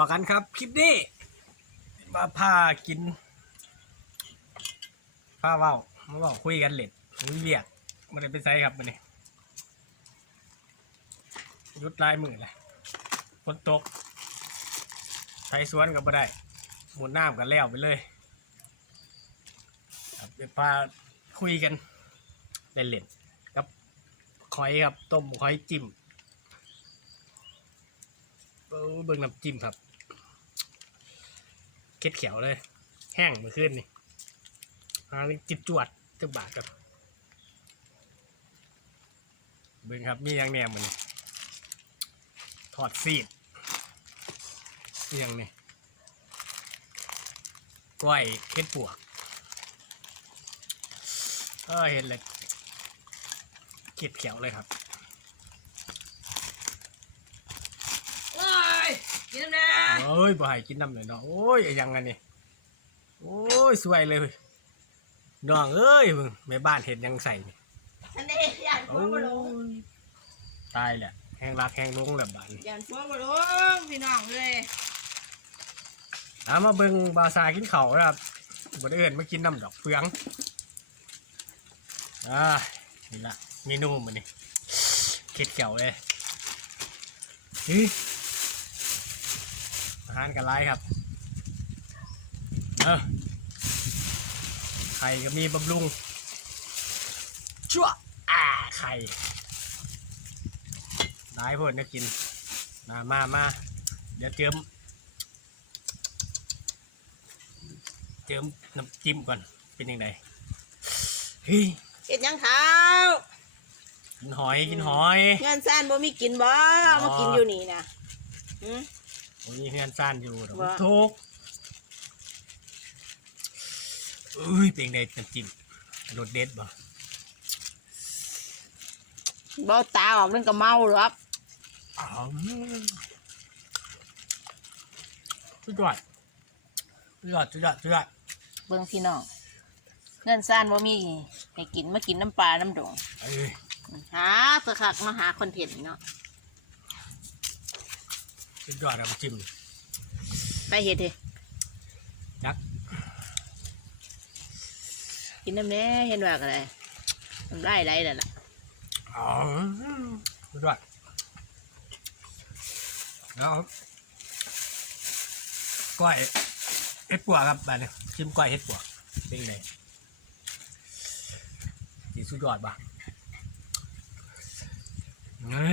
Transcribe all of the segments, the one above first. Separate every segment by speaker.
Speaker 1: อกันครับ คลิปนี้มาพากินพาเว้ามาบอกคุยกันเล่นมีเรียกมันได้เป็นไซครับมันนี่ยุดลายมือเลยฝนตกไถสวนก็บ่ได้หมุนน้ำกันแล้วไปเลยครับเดี๋ยวพาคุยกันเล่นๆกับหอยครับต้มหอยจิ้มเบิ่งน้ำจิ้มครับ ค็ดเขียวเลย แห้งมื่อคืนนี่อันนี้จิบจวดจักบาทครับเบิ่งครับมีอย่างแหนมมันทอดซีดมีอย่างนี่ก้อยเค็ดปวกเออเห็นเลยเค็ดเขียวเลยครับ
Speaker 2: โอ้ย กินน้ำนะ
Speaker 1: เอ้ยบ่ให้กินน้ำเลยเนาะโอ้ยไอ้หยังไงนี่โอ้ยสวยเลยน้องเอ้ยมึงแม่บ้านเห็นยังใส่นี่
Speaker 2: อันนี้อยาก
Speaker 1: โอ้
Speaker 2: ฟัวบ่ลง
Speaker 1: ยตายแหละแห้งรักแห้งลงแล้วบ้านนี้
Speaker 2: อยากฟัวบ่ลงพี่น้องเลย
Speaker 1: เอามาเบิ่งบาวซากินข้าวนะครับบ่ได้เอิ้นมากินน้ำดอกเฟืองอ่านี่ละเมนูมันนี่เค็ดเขียวเลยเฮ้ยอา หารกันไรครับ เออไข่ก็มีบำรุง ชั่วอ่าไข่ได้เพื่อนนะกิน มามามาเดี๋ยวเติมเติมน้ำจิ้มก่อน เป็นยังไงเฮ้ย
Speaker 2: เฮ็ดหยังเท้า
Speaker 1: กินหอย กินหอย
Speaker 2: เงินซ่านบ่มีกินบ่มากินอยู่นี่นะหืม
Speaker 1: โอ้ยเฮือนซ่านอยู่ดอก
Speaker 2: ว่า
Speaker 1: ทุกเอ้ยเป็นยังไงน้ำจิ้มรสเด็ดบ่
Speaker 2: บ่ตาออกนั่นก็เมาหรอก
Speaker 1: อ๋อสุดยอดสุดยอดสุดยอดสุดยอด
Speaker 2: เบิ่งพี่น้องเงินซ่านบ่มีให้กินมากินน้ำปลาน้ำดง
Speaker 1: เอ้ย
Speaker 2: หาตะคักมาหาคอนเทนต์เนาะ
Speaker 1: สุดยอดครับจิ้ม
Speaker 2: ไปเฮ็ดเถอะ
Speaker 1: จัก
Speaker 2: กินน้ำแน่เห็นว่าก็ได้น้ำลายไหลแล้วล่ะ
Speaker 1: อ๋อสุดยอดแล้วก้อยเห็ดปัวครับแบบนี้ชิมก้อยเห็ดปัวเป็นไงสีสุดยอดปะเงิ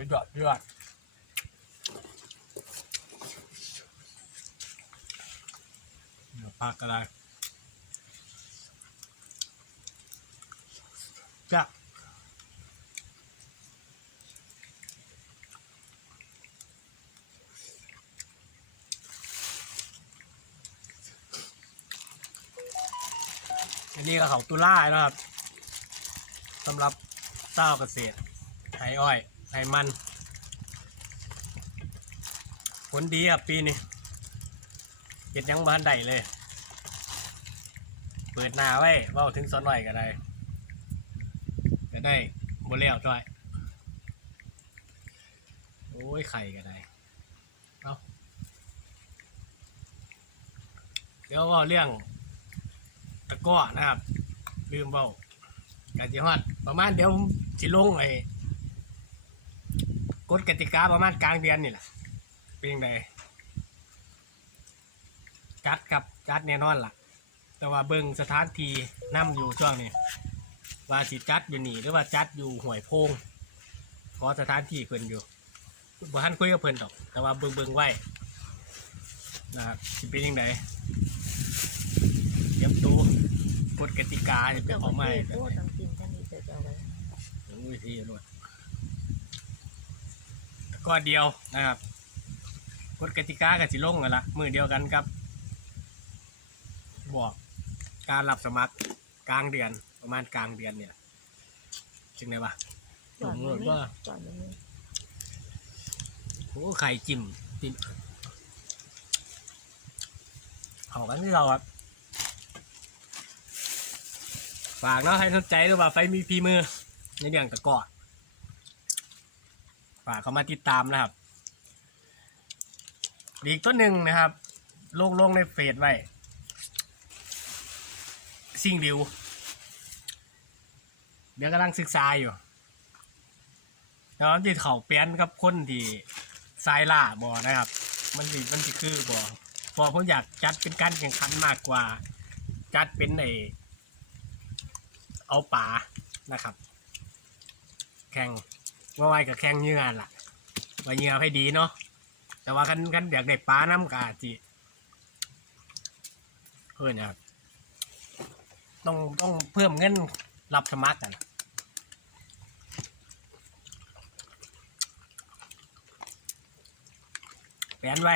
Speaker 1: สุดยอดสุดยอดเดี๋ยวพักอะไรจ้ะอันนี้ก็เขาตุล่านะครับสำหรับเต้าเกษตรไห้อ้อย ไห้มัน ผลดีครับปีนี้เห็ดยังบ้านใดเลย เปิดหน้าไว้เว่าถึงสอนหน่อยก็ได้ก็ได้บนเลี้ยวจ้อยโอ้ยไข่ก็ได้เอาเดี๋ยวเว่าเรื่องตะก้อนะครับ ลืมเบากาจิฮอดประมาณเดี๋ยวผมสิลงไอ้ กฎกติกาประมาณกลางเดือนนี่แหละเป็นยังไงจัดครับจัดแน่นอนล่ะ แต่ว่าเบิ่งสถานที่นํอยู่ช่วงนี้ว่าสิจัดอยู่นี่หรือว่าจัดอยู่ห่วยโพงขอสถานที่เพิ่นอยู่บ่ทันคุยกับเพิ่นดอก แต่ว่าเบิ่งเบิ่งไว้นะครับสิเป็นยังไงเตรียมตัวกฎกติกาจะเป็นของใหม่แบบไหนอุ้ยที่รวด ก็เดียวนะครับกฎกติกากับสิลงกันละมือเดียวกันครับบอกการรับสมัครกลางเดือนประมาณกลางเดือนเนี่ยจึงไงวะหลงรถว่าโอ้ไข่จิ้มจิ้มเขากันที่เราครับฝากเนาะใครสนใจหรือว่าไฟมีพีมือในเรื่องตะกร้อ ฝากเขามาติดตามนะครับอีกตัวหนึ่งนะครับลงลงในเฟซไว้สิ่งดิวเดี๋ยวกำลังศึกษาอยู่แล้วที่เขาเปลี่ยนกับคนที่สายล่าบอนะครับ มันสิมันสิคือบอพอผมอยากจัดเป็นการแข่งขันมากกว่า จัดเป็นไอเอาป่านะครับ แข่ง ว่าไว้กับแข่งเหยื่อล่ะว่าเหยื่อให้ดีเนาะแต่ว่ากันกันอยากได้ปลาน้ำกาจิเพื่อนนะครับต้องต้องเพิ่มเงินรับสมัครกันแปนไว้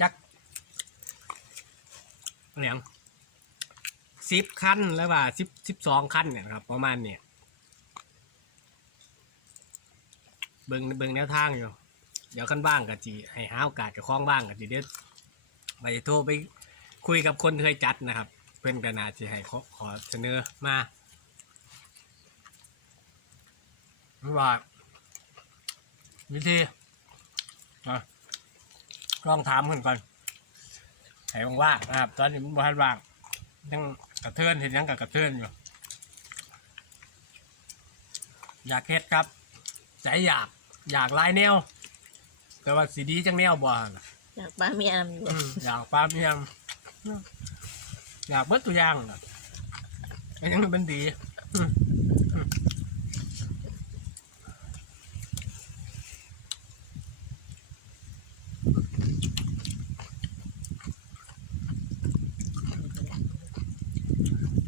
Speaker 1: จักเหลียงสิบขั้นแล้วว่าสิบสิบสองขั้นเนี่ยครับ ประมาณเนี่ย เบิ่งเบิ่งแนวทางอยู่ เดี๋ยวขั้นบ้างกับจีให้หาโอกาสกับคล้องบ้างกับจีเด็ดไปโทรไปคุยกับคนเคยจัดนะครับ เพื่อนกนาจีให้ขอขอเสนอมาว่าวิธีอลองถามเพิ่นก่อนให้ว่างๆนะครับ ตอนนี้มันบ่ทันว่างยังกระเทือนเห็นยังกับกระเทือนอยู่อยากเฮ็ดครับ ใจอยาก อยากหลายแนว แต่ว่าสีดีจังแนวบ่ล่ะ
Speaker 2: อยากป้าเมียนำ
Speaker 1: อืมอยากปลาเมียมอยากเบิดตัวอย่างน่ะอันนี้มันเป็นดีอืมอืม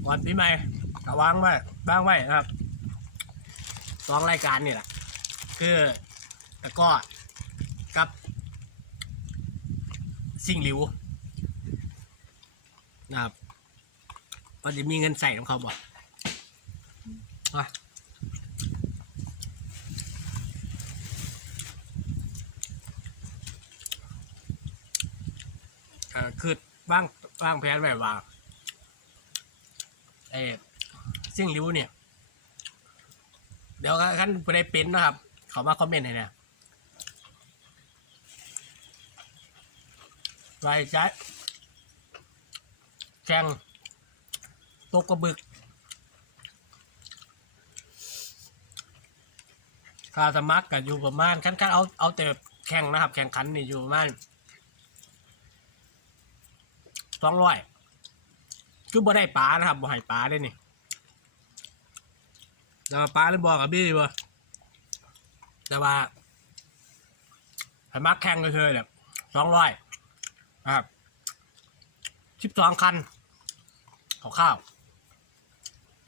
Speaker 1: วันปีใหม่กะวางไว้บ้างไว้นะครับสองรายการนี่แหละ คือตะก้อกับสิ่งหลิวนะครับว่าจะมีเงินใส่ของเขาบ่อะเอ่อคือบ้างบ้างแผนแบบว่าเออสิ่งหลิวเนี่ย เดี๋ยวขั้นผู้ใดเป็นนะครับ เขามาคอมเมนต์ให้เนี่ยไรใช้แข่งตกกระบึกคาสมัครกันอยู่ประมาณขั้นขั้นเอาเอาแต่แข่งนะครับ แข่งขันนี่อยู่ประมาณสองร้อยคือบ่ได้ปลานะครับบ่ให้ปลาได้นี่แต่ว่าปลาเลยบอกกับบี้บ่ แต่ว่าให้มักแข่งก็คือแบบสองร้อยนะครับสิบสองคันข้าวข้าว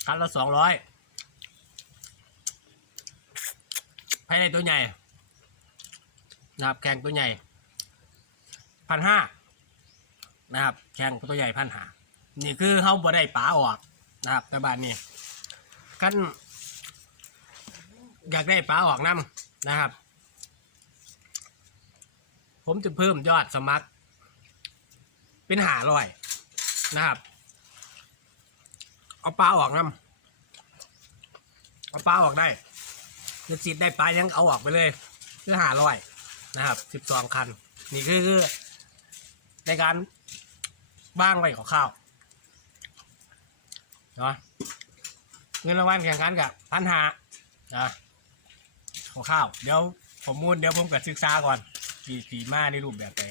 Speaker 1: คันละสองร้อยภายในตัวใหญ่นะครับแข่งตัวใหญ่พันห้านะครับแข่งตัวใหญ่พันห้านี่คือเขาบ่ได้ป๋าออกนะครับแต่บ้านนี้กันอยากได้ป๋าออกน้ำ นะครับ ผมจะเพิ่มยอดสมัคร เป็นหาร้อยนะครับ เอาปลาออกน้ำเอาปลาออกได้จะสิทธิ์ได้ปลายังเอาออกไปเลยคือหาร้อยนะครับสิบสองคัน นี่คือคือ ในการบ้างไว้ของข้าวเนาะเงินรางวัลแข่งขันกับพันหานะ ของข้าวเดี๋ยวผมมูลเดี๋ยวผมกับศึกษาก่อนปีปีมาในรูปแบบไหน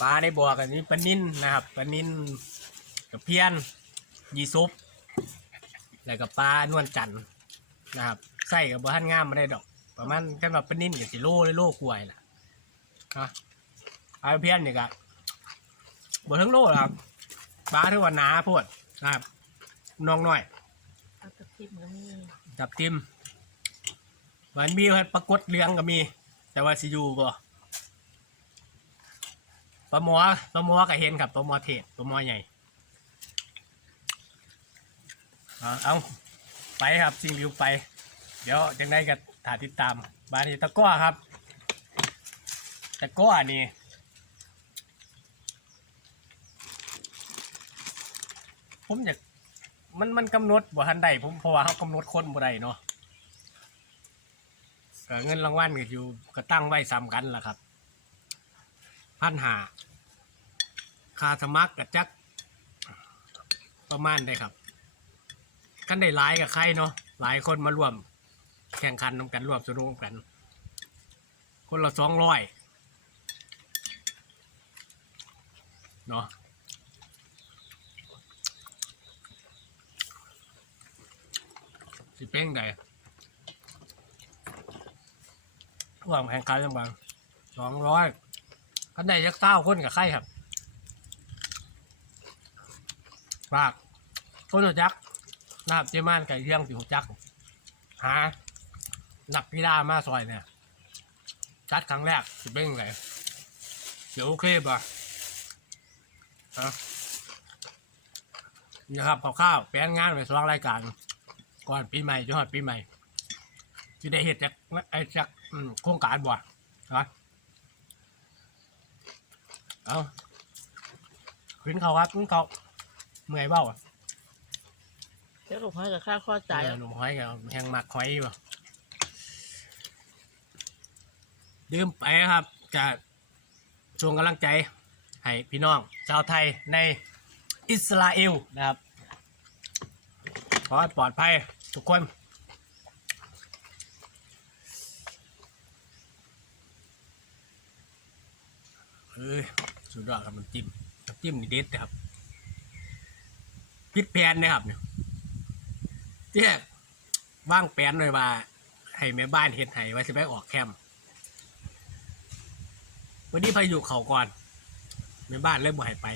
Speaker 1: ปลาได้บอกกันนี้ปลานิ่นนะครับปลานิ่นกับเพี้ยนยีซุปแล้วก็ปลานวลจันทร์นะครับใส่กับบ้านงามมาได้ดอก ประมาณกันแบบปลานิ่นกับสิโลหรือโลกล้วยล่ะฮะปลาเพี้ยนเนี่ยก็บ่ทั้งโลหรอกครับปลาที่ว่าหนาโพดนะครับน้องน้อย
Speaker 2: เอาตะทิมก็มี
Speaker 1: จับทิม มันมีปรากฏเรืองก็มี แต่ว่าสิอยูบ่ปลาหมอปลาหมอก็เห็นครับปลาหมอเทศปลาหมอใหญ่เอาเอาไปครับสิ่งริวไป เดี๋ยวจังได้ก็ถ่ายติดตามบ้านนี้ตะก้อครับตะก้อนี่ผมอยากมันมันกำหนดบ่ทันใดผมเพราะว่าเขากำหนดคนบ่ได้เนาะ ก็เงินรางวัลก็อยู่ก็ตั้งไว้ซ้ำกันล่ะครับพันหาคาสมัครกับจักประมาณได้ครับ กันได้หลายกับใครเนาะหลายคนมาร่วม แข่งขันนำกันร่วมสนุกกัน คนละสองร้อยเนาะสิเป้งใด ร่วมแข่งขันจังบางสองร้อยกันได้จักษ์เต้าคนกับใครครับฝากคนหัวจักนะครับเจมานไก่เลี้ยงสิหัวจัก หาหนักกีฬามาซอยเนี่ยจัดครั้งแรกสิเป็นไงเดี๋ยวโอเคป่ะฮะนี่ครับข้าวๆแปลนงานไปสว่างรายการ ก่อนปีใหม่จนถึงปีใหม่จะได้เหตุจากไอ้จาก อืมโครงการบ่ฮะเอาขึ้นเขาครับขึ้นเขาเมื่อยเบ้าอะ
Speaker 2: เจ้าลูกน้อยกับข้าข้อใจ
Speaker 1: เออหนุ่มห้อยกับแหงหมักหอยบ่ดื่มไปครับจะชวงกำลังใจ ให้พี่น้อง ชาวไทยในอิสราเอลนะครับ ขอให้ปลอดภัยทุกคน อ้ยสุดยอดครับน้ำจิ้มน้ำจิ้มนี่เด็ดนะครับพิษแพนนะครับเนี่ยเจ๊ว่างแปลนเลยว่าให้แม่บ้านเฮ็ดให้ว่าสิไปออกแคมป์วันนี้พายุเขาก่อนแม่บ้านเลยบ่ให้ไป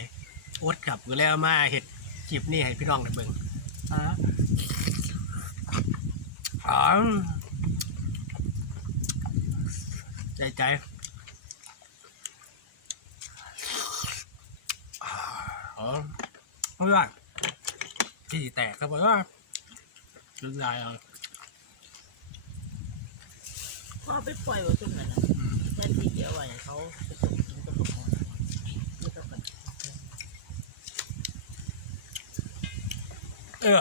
Speaker 1: อดกลับก็เลยเอามาเฮ็ดคลิปนี้ให้พี่น้องได้เบิ่งอ๋ออ๋อใจใจ อ๋อไม่ว่าที่แตกก็บอกว่าลึกลายเอา
Speaker 2: พ่อไปปล่อยไว้ตรงนั้นน่ะแม่ที่เดียวไว้ให้เขาไปส่งถึงตะลุกของไม่ต้องไป
Speaker 1: เออ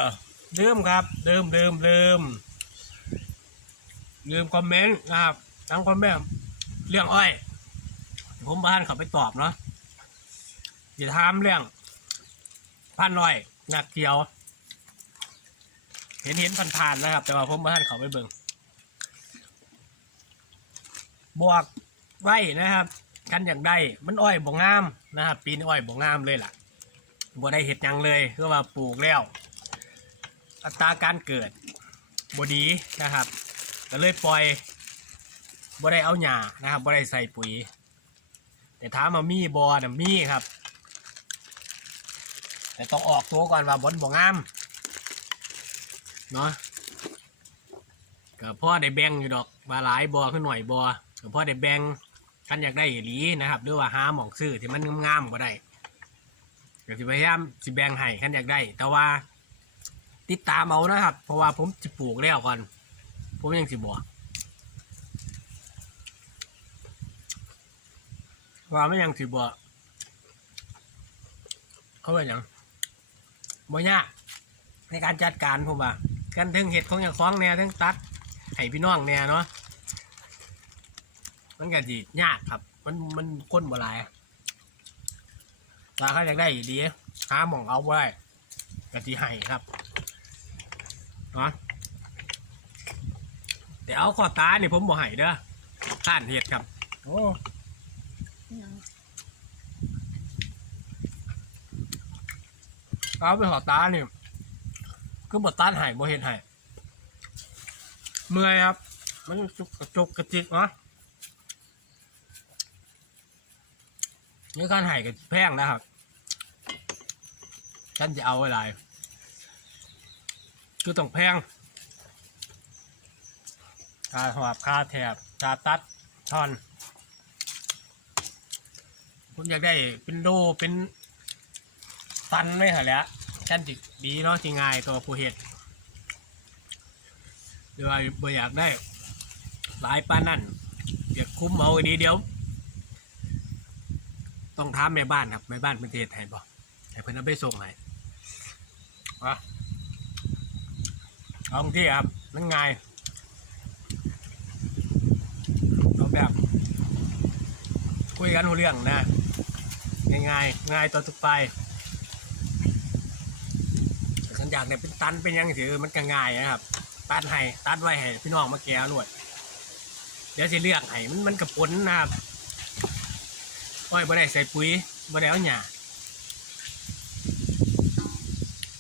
Speaker 1: เริ่มครับเริ่มเริ่มเริ่มลืมคอมเมนต์นะครับทั้งคอมเมนต์เรื่องอ้อย ผมบ้านเขาไปตอบเนาะอย่าถามเรื่อง พันอ้อยหนักเกี่ยว เห็นเห็นผ่านๆนะครับ แต่ว่าผมบ้านเขาไปเบิ่งบวกไว้นะครับกันอย่างได้มันอ้อยบ่งามนะครับ ปีนี้อ้อยบ่งามเลยล่ะบ่ได้เห็ดยังเลยคือว่าปลูกแล้ว อัตราการเกิดบดีนะครับก็เลยปล่อยบ่ได้เอาหญ้านะครับบ่ได้ใส่ปุ๋ย แต่ถามมามีบอนะมีครับ แต่ต้องออกตัวก่อนว่าบนบ่งามเนาะก็พ่อได้แบ่งอยู่ดอกว่าหลายบอขึ้นหน่อยบอก็พ่อได้แบ่งกันอยากได้หลีนะครับด้วยว่าหาหมองซื้อที่มันงามๆก็ได้ก็สิพยายามสิแบ่งให้กันอยากได้ แต่ว่า ติดตามเอานะครับ เพราะว่าผมจะปลูกแล้วก่อน ผมยังสิบอกว่าไม่ยังสิบอกเขาว่าอย่าง บ่ยากในการจัดการผมว่ากันถึงเห็ดของอย่างคล้องแนวทั้งตัดให้พี่น้องแนวเนาะมันก็จียากครับ มันมันคนบ่หลายถ้าเขาอยากได้ดีหาหมองเอาไว้ก็จีให้ครับเนาะเดี๋ยวเอาขอตาเนี่ยผมบ่ให้เด้อข้านเห็ดครับ โอ้ เอาไปขอตาเนี่ยคือบ่ตานให้บ่เห็ดให้เมื่อยครับ มันจุกกระจุกกระจิกเนาะนี่การให้กับแพงนะครับฉันจะเอาอะไรคือต้องแพงคาหอบคาแถบคาตัดทอนผมอยากได้เป็นโดเป็น ตันไม่เหรอแล้วชั้นจิดีเนาะจริงง่ายตัวผู้เห็ดหรือว่าบ่อยากได้ หลายป้านั่นอยากคุ้มเอาดีเดี๋ยว ต้องถามแม่บ้านครับแม่บ้านเป็นเทศให้บอกให้เพิ่นเอาไปส่งให้มาเอาตรงที่ครับมันง่ายเอาแบบ คุยกันรู้เรื่องนะง่ายๆง่ายต่อทุกไป อยากเนี่ยเป็นตันเป็นหยังถือมันก็ง่ายนะครับตัดให้ตัดไว้ให้พี่น้องมาแก้รวดเดี๋ยวจะเลือกให้มันมันกระปนนะครับอ้อยบ่ได้ใส่ปุ๋ยบ่ได้เอาหญ้า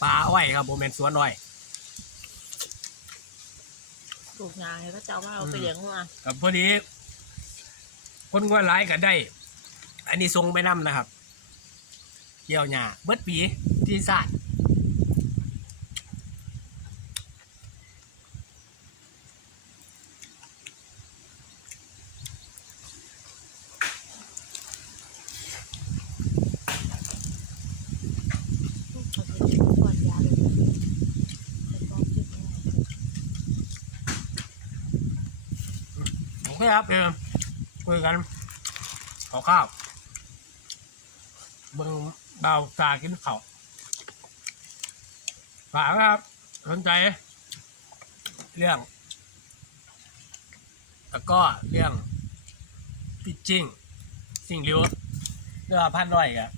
Speaker 1: ปลาอ้อยครับโมเมนสวนอ้อย
Speaker 2: ปลูกงาให้เขาเจ้ามาเอาไปเลี้ยงมา
Speaker 1: กับพอดีคนงวร้ายก็ได้ อันนี้ทรงไปนํนะครับ เกี่ยวหญ้าเบิดปีที่ศาสตร์
Speaker 2: เขาจะกินก่อนยาเลยแต่ต้องกินนะ
Speaker 1: โอ เคครับเออคุยกันขอข้าวเบิ่งเบาตากินข้าวฝากนะครับ สนใจ เรื่องแล้วก็เรื่องพิชชิ่งสิ่งเลี้ยวเรื่องพันร้อยกัน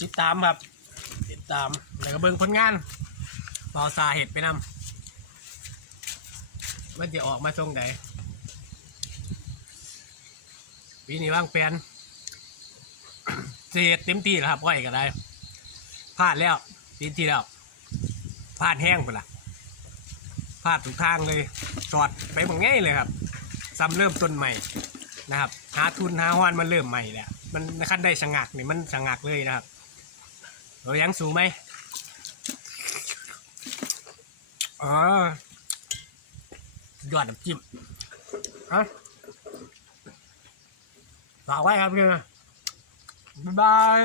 Speaker 1: ติดตามครับ ติดตามแล้วก็เบิ่งผลงานเบาสาเหตุไปนำว่าจะออกมาทรงไหน ปีนี้ว่างแปลนเสียเต็มที่แล้วครับก้อยก็ได้พลาดแล้วปีที่แล้วพลาดแห้งไปละพลาดทุกทางเลยจอดไปบางง่ายเลยครับซ้ำเริ่มต้นใหม่นะครับ หาทุนหาฮอนมันเริ่มใหม่แหละมันขั้นได้ชะงักนี่มันชะงักเลยนะครับเรายังสูงไหมอ๋อยอดน้ำจิ้มอะ ฝากไว้ครับพี่นะบ๊ายบาย